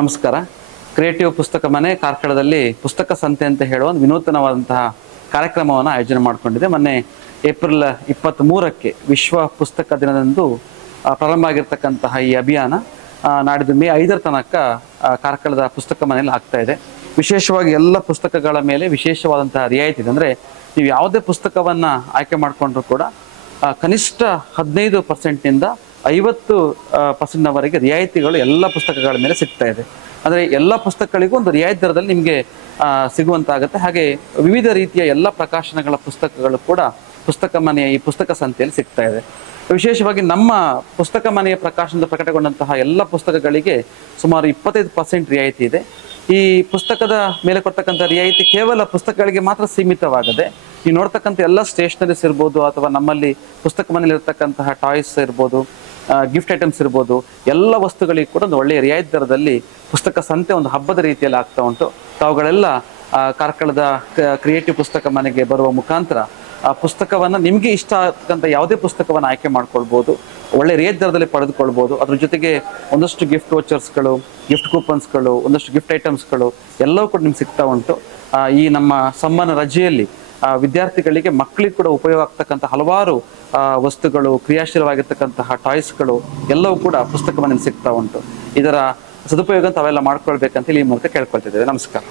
ನಮಸ್ಕಾರ. ಕ್ರಿಯೇಟಿವ್ ಪುಸ್ತಕ ಮನೆ ಕಾರ್ಕಳದಲ್ಲಿ ಪುಸ್ತಕ ಸಂತೆ ಅಂತ ಹೇಳುವ ಒಂದು ವಿನೂತನವಾದಂತಹ ಕಾರ್ಯಕ್ರಮವನ್ನು ಆಯೋಜನೆ ಮಾಡಿಕೊಂಡಿದೆ. ಮೊನ್ನೆ ಏಪ್ರಿಲ್ 23ಕ್ಕೆ ವಿಶ್ವ ಪುಸ್ತಕ ದಿನದಂದು ಪ್ರಾರಂಭ ಆಗಿರ್ತಕ್ಕಂತಹ ಈ ಅಭಿಯಾನ ನಾಡಿದ್ದು ಮೇ 5ರ ತನಕ ಕಾರ್ಕಳದ ಪುಸ್ತಕ ಮನೆಯಲ್ಲಿ ಆಗ್ತಾ ಇದೆ. ವಿಶೇಷವಾಗಿ ಎಲ್ಲ ಪುಸ್ತಕಗಳ ಮೇಲೆ ವಿಶೇಷವಾದಂತಹ ರಿಯಾಯಿತಿ ಇದೆ. ಅಂದರೆ ನೀವು ಯಾವುದೇ ಪುಸ್ತಕವನ್ನು ಆಯ್ಕೆ ಮಾಡಿಕೊಂಡ್ರೂ ಕೂಡ ಕನಿಷ್ಠ 15%ನಿಂದ 50%ನವರೆಗೆ ರಿಯಾಯಿತಿಗಳು ಎಲ್ಲ ಪುಸ್ತಕಗಳ ಮೇಲೆ ಸಿಗ್ತಾ ಇದೆ. ಅಂದರೆ ಎಲ್ಲ ಪುಸ್ತಕಗಳಿಗೂ ಒಂದು ರಿಯಾಯಿತಿ ದರದಲ್ಲಿ ನಿಮಗೆ ಸಿಗುವಂತಾಗುತ್ತೆ. ಹಾಗೆ ವಿವಿಧ ರೀತಿಯ ಎಲ್ಲ ಪ್ರಕಾಶನಗಳ ಪುಸ್ತಕಗಳು ಕೂಡ ಪುಸ್ತಕ ಮನೆಯ ಈ ಪುಸ್ತಕ ಸಂತೆಯಲ್ಲಿ ಸಿಗ್ತಾ ಇದೆ. ವಿಶೇಷವಾಗಿ ನಮ್ಮ ಪುಸ್ತಕ ಮನೆಯ ಪ್ರಕಾಶನದ ಪ್ರಕಟಗೊಂಡಂತಹ ಎಲ್ಲ ಪುಸ್ತಕಗಳಿಗೆ ಸುಮಾರು 25% ರಿಯಾಯಿತಿ ಇದೆ. ಈ ಪುಸ್ತಕದ ಮೇಲೆ ಕೊಡ್ತಕ್ಕಂಥ ರಿಯಾಯಿತಿ ಕೇವಲ ಪುಸ್ತಕಗಳಿಗೆ ಮಾತ್ರ ಸೀಮಿತವಾಗದೆ, ನೀವು ನೋಡ್ತಕ್ಕಂಥ ಎಲ್ಲ ಸ್ಟೇಷನರೀಸ್ ಇರ್ಬೋದು, ಅಥವಾ ನಮ್ಮಲ್ಲಿ ಪುಸ್ತಕ ಮನೆಯಲ್ಲಿ ಇರ್ತಕ್ಕಂತಹ ಟಾಯ್ಸ್ ಇರ್ಬೋದು, ಗಿಫ್ಟ್ ಐಟಮ್ಸ್ ಇರ್ಬೋದು, ಎಲ್ಲ ವಸ್ತುಗಳಿಗೆ ಕೂಡ ಒಂದು ಒಳ್ಳೆಯ ರಿಯಾಯಿತಿ ದರದಲ್ಲಿ ಪುಸ್ತಕ ಸಂತೆ ಒಂದು ಹಬ್ಬದ ರೀತಿಯಲ್ಲಿ ಆಗ್ತಾ ಉಂಟು. ತಾವುಗಳೆಲ್ಲ ಕಾರ್ಕಳದ ಕ್ರಿಯೇಟಿವ್ ಪುಸ್ತಕ ಮನೆಗೆ ಬರುವ ಮುಖಾಂತರ ಆ ಪುಸ್ತಕವನ್ನು ನಿಮಗೆ ಇಷ್ಟ ಆಗ್ತಕ್ಕಂಥ ಯಾವುದೇ ಪುಸ್ತಕವನ್ನು ಆಯ್ಕೆ ಮಾಡ್ಕೊಳ್ಬೋದು, ಒಳ್ಳೆ ರಿಯಾಯಿತಿ ದರದಲ್ಲಿ ಪಡೆದುಕೊಳ್ಬೋದು. ಅದ್ರ ಜೊತೆಗೆ ಒಂದಷ್ಟು ಗಿಫ್ಟ್ ವೋಚರ್ಸ್ಗಳು, ಗಿಫ್ಟ್ ಕೂಪನ್ಸ್ಗಳು, ಒಂದಷ್ಟು ಗಿಫ್ಟ್ ಐಟಮ್ಸ್ಗಳು ಎಲ್ಲವೂ ಕೂಡ ನಿಮ್ಗೆ ಸಿಗ್ತಾ ಉಂಟು. ಈ ನಮ್ಮ ಸಮ್ಮನ ರಜೆಯಲ್ಲಿ ವಿದ್ಯಾರ್ಥಿಗಳಿಗೆ, ಮಕ್ಕಳಿಗೆ ಕೂಡ ಉಪಯೋಗ ಆಗ್ತಕ್ಕಂಥ ಹಲವಾರು ವಸ್ತುಗಳು, ಕ್ರಿಯಾಶೀಲವಾಗಿರ್ತಕ್ಕಂತಹ ಟಾಯ್ಸ್ಗಳು ಎಲ್ಲವೂ ಕೂಡ ಪುಸ್ತಕ ಮನೆಯಲ್ಲಿ ಸಿಗ್ತಾ ಉಂಟು. ಇದರ ಸದುಪಯೋಗ ತಾವೆಲ್ಲ ಮಾಡ್ಕೊಳ್ಬೇಕಂತ ಈ ಮೂಲಕ ಕೇಳ್ಕೊಳ್ತಿದ್ದೇವೆ. ನಮಸ್ಕಾರ.